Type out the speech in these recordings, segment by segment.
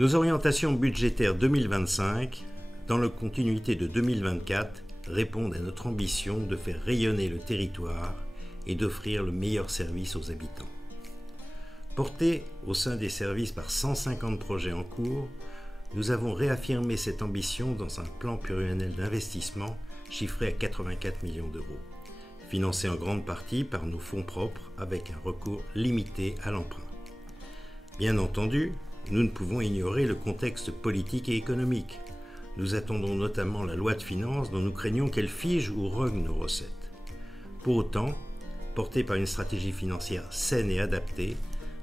Nos orientations budgétaires 2025, dans la continuité de 2024, répondent à notre ambition de faire rayonner le territoire et d'offrir le meilleur service aux habitants. Portés au sein des services par 150 projets en cours, nous avons réaffirmé cette ambition dans un plan pluriannuel d'investissement chiffré à 84 millions d'euros, financé en grande partie par nos fonds propres avec un recours limité à l'emprunt. Bien entendu, nous ne pouvons ignorer le contexte politique et économique. Nous attendons notamment la loi de finances dont nous craignons qu'elle fige ou rogne nos recettes. Pour autant, portées par une stratégie financière saine et adaptée,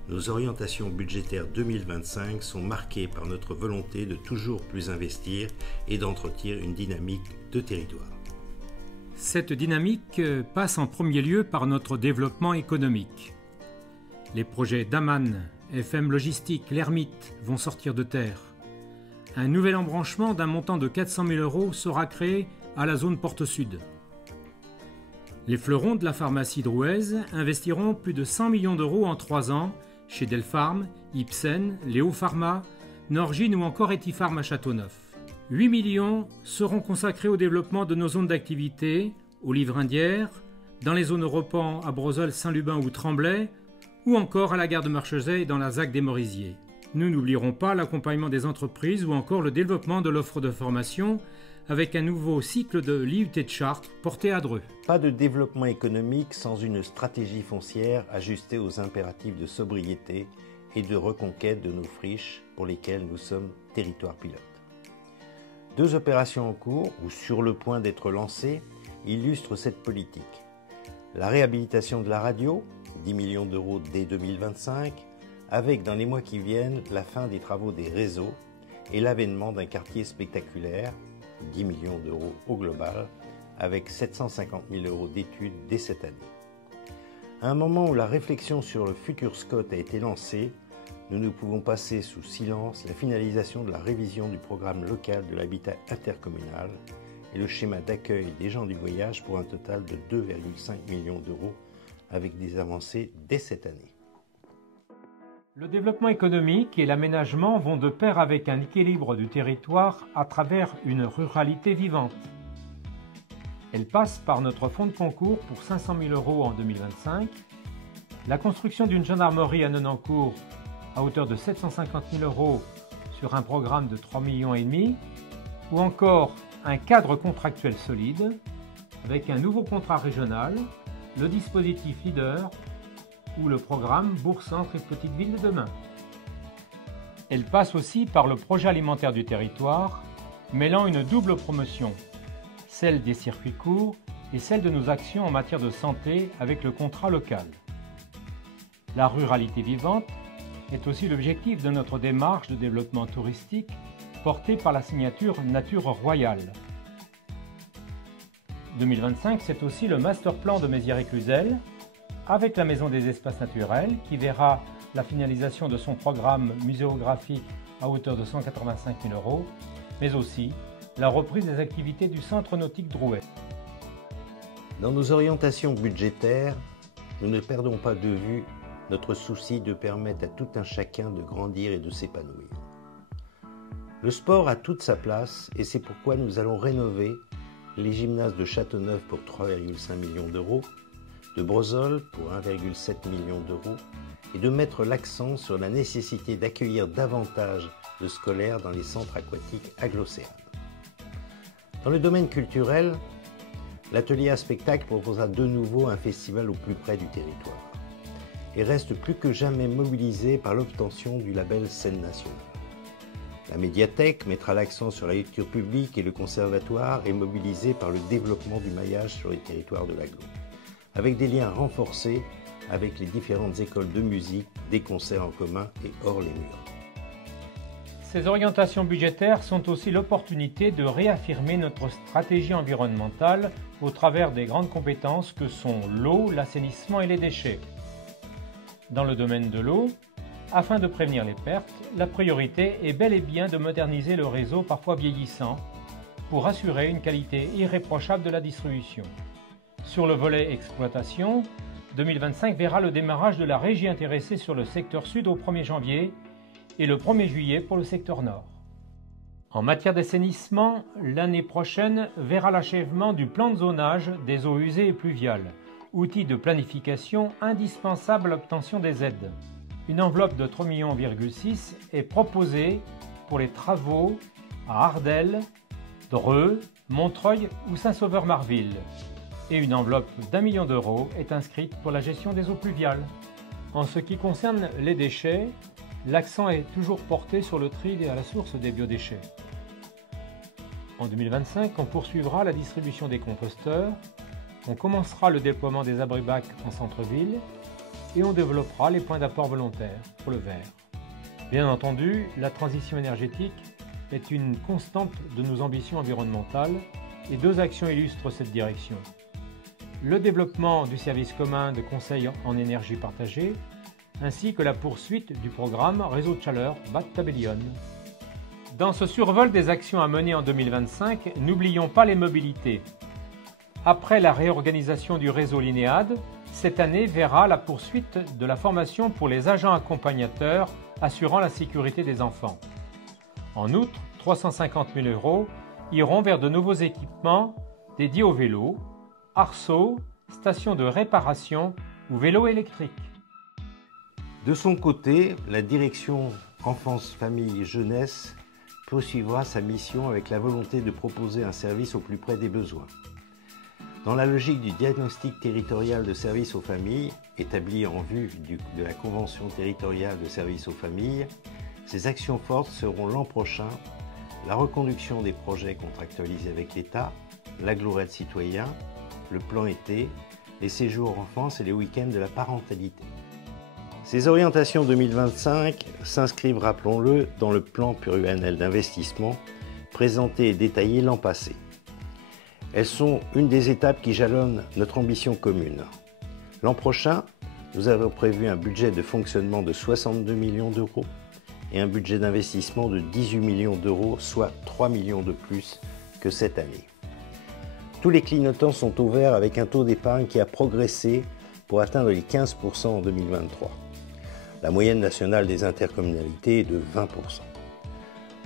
nos orientations budgétaires 2025 sont marquées par notre volonté de toujours plus investir et d'entretenir une dynamique de territoire. Cette dynamique passe en premier lieu par notre développement économique. Les projets Daman, FM Logistique, l'Hermite vont sortir de terre. Un nouvel embranchement d'un montant de 400 000 € sera créé à la zone Porte Sud. Les fleurons de la pharmacie drouaise investiront plus de 100 millions d'euros en 3 ans chez Delpharm, Ipsen, Léo Pharma, Norgine ou encore Etipharm à Châteauneuf. 8 millions seront consacrés au développement de nos zones d'activité, aux livres indières, dans les zones Europan à Brozol, Saint-Lubin ou Tremblay, ou encore à la gare de Marchezais et dans la ZAC des Morisiers. Nous n'oublierons pas l'accompagnement des entreprises ou encore le développement de l'offre de formation avec un nouveau cycle de l'IUT de Chartres porté à Dreux. Pas de développement économique sans une stratégie foncière ajustée aux impératifs de sobriété et de reconquête de nos friches pour lesquelles nous sommes territoire pilote. 2 opérations en cours ou sur le point d'être lancées illustrent cette politique. La réhabilitation de la radio, 10 millions d'euros dès 2025, avec dans les mois qui viennent la fin des travaux des réseaux et l'avènement d'un quartier spectaculaire, 10 millions d'euros au global, avec 750 000 € d'études dès cette année. À un moment où la réflexion sur le futur SCOT a été lancée, nous ne pouvons passer sous silence la finalisation de la révision du programme local de l'habitat intercommunal et le schéma d'accueil des gens du voyage pour un total de 2,5 millions d'euros avec des avancées dès cette année. Le développement économique et l'aménagement vont de pair avec un équilibre du territoire à travers une ruralité vivante. Elle passe par notre fonds de concours pour 500 000 € en 2025, la construction d'une gendarmerie à Nonancourt à hauteur de 750 000 € sur un programme de 3,5 millions, ou encore un cadre contractuel solide avec un nouveau contrat régional, le dispositif Leader ou le programme Bourg-Centre et Petites Villes de demain. Elle passe aussi par le projet alimentaire du territoire, mêlant une double promotion, celle des circuits courts et celle de nos actions en matière de santé avec le contrat local. La ruralité vivante est aussi l'objectif de notre démarche de développement touristique portée par la signature Nature Royale. 2025, c'est aussi le master plan de Mézières-Écluzel, avec la Maison des Espaces Naturels, qui verra la finalisation de son programme muséographique à hauteur de 185 000 €, mais aussi la reprise des activités du Centre Nautique Drouais. Dans nos orientations budgétaires, nous ne perdons pas de vue notre souci de permettre à tout un chacun de grandir et de s'épanouir. Le sport a toute sa place et c'est pourquoi nous allons rénover les gymnases de Châteauneuf pour 3,5 millions d'euros, de Brozol pour 1,7 million d'euros et de mettre l'accent sur la nécessité d'accueillir davantage de scolaires dans les centres aquatiques Aglocéane. Dans le domaine culturel, l'atelier à spectacle proposera de nouveau un festival au plus près du territoire et reste plus que jamais mobilisé par l'obtention du label Scène nationale. La médiathèque mettra l'accent sur la lecture publique et le conservatoire est mobilisé par le développement du maillage sur les territoires de l'Aglo, avec des liens renforcés avec les différentes écoles de musique, des concerts en commun et hors les murs. Ces orientations budgétaires sont aussi l'opportunité de réaffirmer notre stratégie environnementale au travers des grandes compétences que sont l'eau, l'assainissement et les déchets. Dans le domaine de l'eau, afin de prévenir les pertes, la priorité est bel et bien de moderniser le réseau parfois vieillissant pour assurer une qualité irréprochable de la distribution. Sur le volet exploitation, 2025 verra le démarrage de la régie intéressée sur le secteur sud au 1er janvier et le 1er juillet pour le secteur nord. En matière d'assainissement, l'année prochaine verra l'achèvement du plan de zonage des eaux usées et pluviales, outil de planification indispensable à l'obtention des aides. Une enveloppe de 3,6 millions est proposée pour les travaux à Ardelles, Dreux, Montreuil ou Saint-Sauveur-Marville. Et une enveloppe d'1 million d'euros est inscrite pour la gestion des eaux pluviales. En ce qui concerne les déchets, l'accent est toujours porté sur le tri à la source des biodéchets. En 2025, on poursuivra la distribution des composteurs, on commencera le déploiement des abris-bacs en centre-ville et on développera les points d'apport volontaires pour le verre. Bien entendu, la transition énergétique est une constante de nos ambitions environnementales et 2 actions illustrent cette direction. Le développement du service commun de conseil en énergie partagée ainsi que la poursuite du programme Réseau de chaleur Bas-Tabellion. Dans ce survol des actions à mener en 2025, n'oublions pas les mobilités. Après la réorganisation du réseau Linéade, cette année verra la poursuite de la formation pour les agents accompagnateurs assurant la sécurité des enfants. En outre, 350 000 € iront vers de nouveaux équipements dédiés au vélo, arceaux, stations de réparation ou vélos électriques. De son côté, la direction Enfance, Famille et Jeunesse poursuivra sa mission avec la volonté de proposer un service au plus près des besoins. Dans la logique du diagnostic territorial de services aux familles, établi en vue de la Convention territoriale de services aux familles, ces actions fortes seront l'an prochain la reconduction des projets contractualisés avec l'État, l'aglo-aide citoyen, le plan été, les séjours enfance et les week-ends de la parentalité. Ces orientations 2025 s'inscrivent, rappelons-le, dans le plan pluriannuel d'investissement présenté et détaillé l'an passé. Elles sont une des étapes qui jalonnent notre ambition commune. L'an prochain, nous avons prévu un budget de fonctionnement de 62 millions d'euros et un budget d'investissement de 18 millions d'euros, soit 3 millions de plus que cette année. Tous les clignotants sont au vert avec un taux d'épargne qui a progressé pour atteindre les 15% en 2023. La moyenne nationale des intercommunalités est de 20%.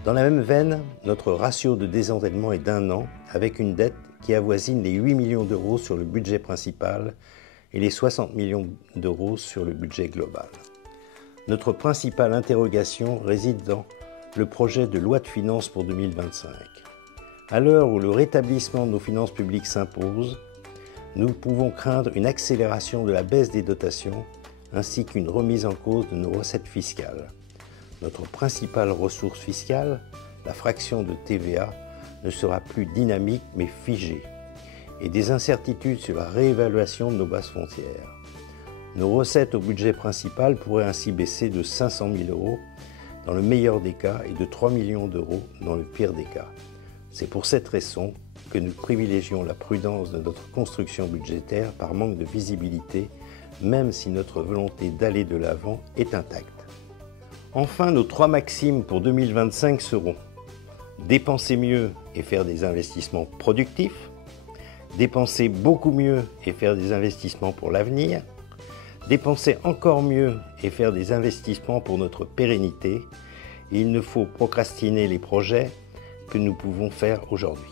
Dans la même veine, notre ratio de désendettement est d'1 an, avec une dette qui avoisine les 8 millions d'euros sur le budget principal et les 60 millions d'euros sur le budget global. Notre principale interrogation réside dans le projet de loi de finances pour 2025. À l'heure où le rétablissement de nos finances publiques s'impose, nous pouvons craindre une accélération de la baisse des dotations ainsi qu'une remise en cause de nos recettes fiscales. Notre principale ressource fiscale, la fraction de TVA, ne sera plus dynamique mais figée, et des incertitudes sur la réévaluation de nos bases foncières. Nos recettes au budget principal pourraient ainsi baisser de 500 000 € dans le meilleur des cas et de 3 millions d'euros dans le pire des cas. C'est pour cette raison que nous privilégions la prudence de notre construction budgétaire par manque de visibilité, même si notre volonté d'aller de l'avant est intacte. Enfin, nos 3 maximes pour 2025 seront dépenser mieux et faire des investissements productifs, dépenser beaucoup mieux et faire des investissements pour l'avenir, dépenser encore mieux et faire des investissements pour notre pérennité. Et il ne faut procrastiner les projets que nous pouvons faire aujourd'hui.